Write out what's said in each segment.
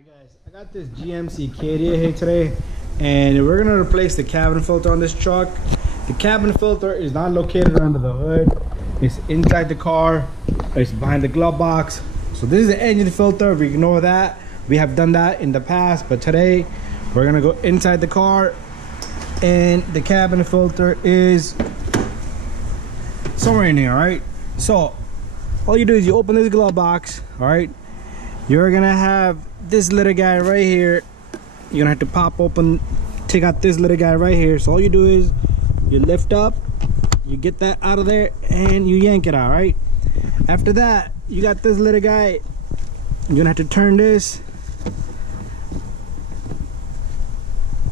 Alright guys, I got this GMC Acadia here today, and we're gonna replace the cabin filter on this truck. The cabin filter is not located under the hood, it's inside the car, it's behind the glove box. So this is the engine filter. We ignore that, we have done that in the past, but today we're gonna go inside the car, and the cabin filter is somewhere in here. All right, so all you do is you open this glove box. All right, you're gonna have this little guy right here. You're gonna have to pop open, take out this little guy right here. So all you do is you lift up, you get that out of there, and you yank it out. Right, after that you got this little guy. You're gonna have to turn this.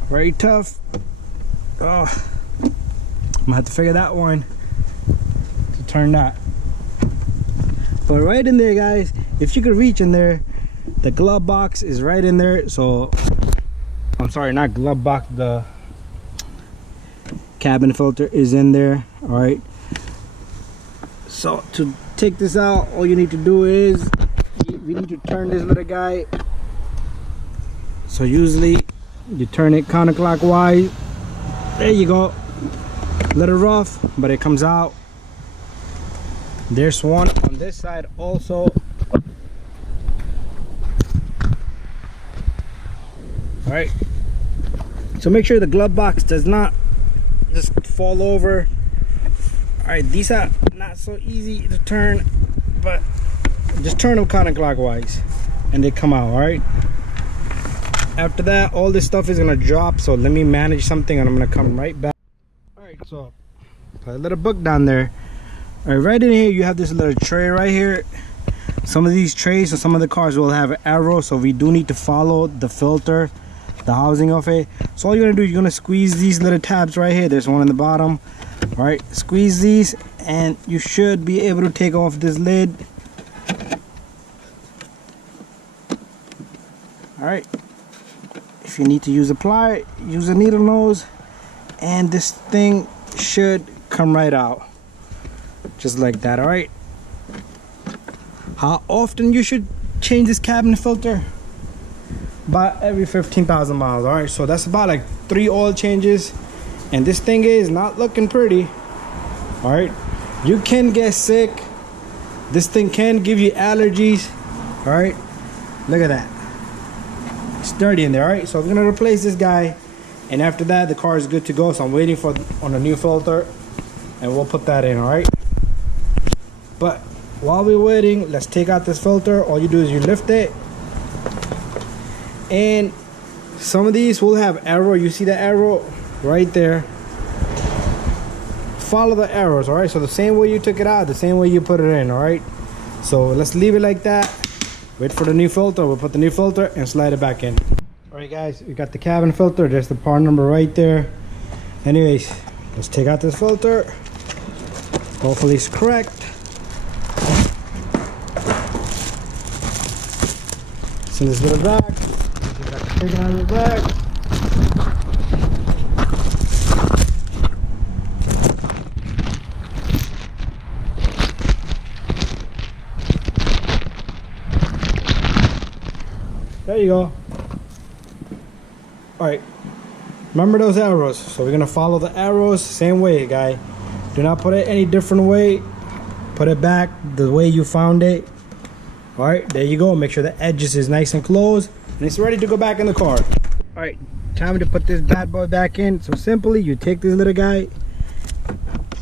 Very tough. Oh, I'm gonna have to figure that one to turn that. But right in there, guys, if you could reach in there, the glove box is right in there. So I'm sorry, not glove box, the cabin filter is in there. All right, so to take this out, all you need to do is we need to turn this little guy. So usually you turn it counterclockwise. There you go. A little rough, but it comes out. There's one on this side also. All right, so make sure the glove box does not just fall over. All right, these are not so easy to turn, but just turn them counterclockwise and they come out. All right, after that all this stuff is gonna drop, so let me manage something and I'm gonna come right back. All right, so put a little book down there. All right, right in here you have this little tray right here. Some of these trays or some of the cars will have an arrow, so we do need to follow the filter, the housing of it. So all you're gonna do, you're gonna squeeze these little tabs right here. There's one in the bottom. All right, squeeze these and you should be able to take off this lid. All right, if you need to use a ply, use a needle nose, and this thing should come right out just like that. All right, how often you should change this cabin filter? About every 15,000 miles. All right, so that's about like 3 oil changes, and this thing is not looking pretty. All right, you can get sick. This thing can give you allergies. All right, look at that, it's dirty in there. All right, so we're gonna replace this guy, and after that the car is good to go. So I'm waiting for on a new filter, and we'll put that in. All right, but while we're waiting, let's take out this filter. All you do is you lift it, and some of these will have arrow. You see the arrow right there? Follow the arrows. All right, so the same way you took it out, the same way you put it in. All right, so let's leave it like that, wait for the new filter. We'll put the new filter and slide it back in. All right guys, we got the cabin filter. There's the part number right there. Anyways, let's take out this filter. Hopefully it's correct. Send this little back. Take it out of the back. There you go. All right, remember those arrows, so we're gonna follow the arrows same way, guy. Do not put it any different way. Put it back the way you found it. All right, there you go. Make sure the edges is nice and closed, and it's ready to go back in the car. All right, time to put this bad boy back in. So simply you take this little guy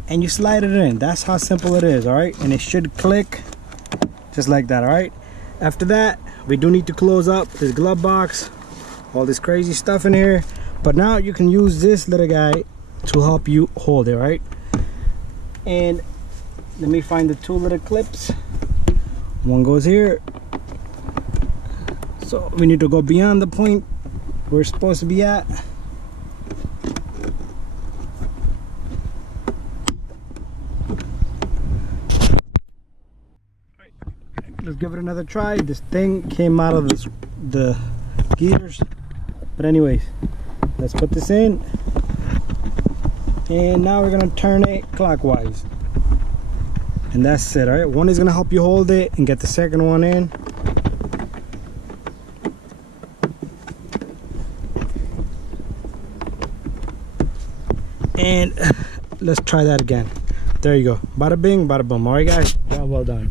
and you slide it in. That's how simple it is. All right, and it should click just like that. All right, after that we do need to close up this glove box, all this crazy stuff in here, but now you can use this little guy to help you hold it. Right, and let me find the 2 little clips. One goes here, so we need to go beyond the point we're supposed to be at. Let's give it another try. This thing came out of the gears, but anyways, let's put this in, and now we're gonna turn it clockwise. and that's it. All right, one is gonna help you hold it and get the second one in. And let's try that again. There you go. Bada bing, bada boom. All right, guys. Job well done.